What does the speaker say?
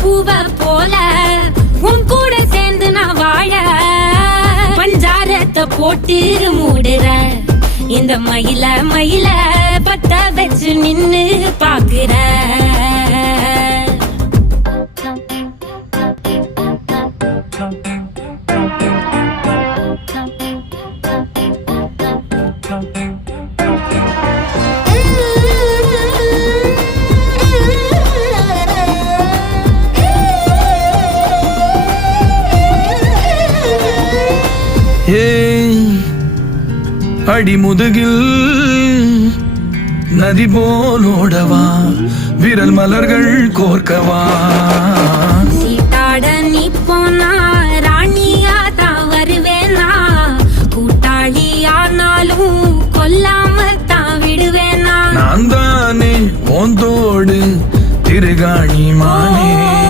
பூவ போல உன் கூட சேர்ந்து நான் வாழ பஞ்சாரத்தை போட்டு மூடுற இந்த மயில மயில பத்த வச்சு நின்னு பாக்குற அடிமுதுகில் நதி போலோடவா விரல் மலர்கள் கோர்க்கவா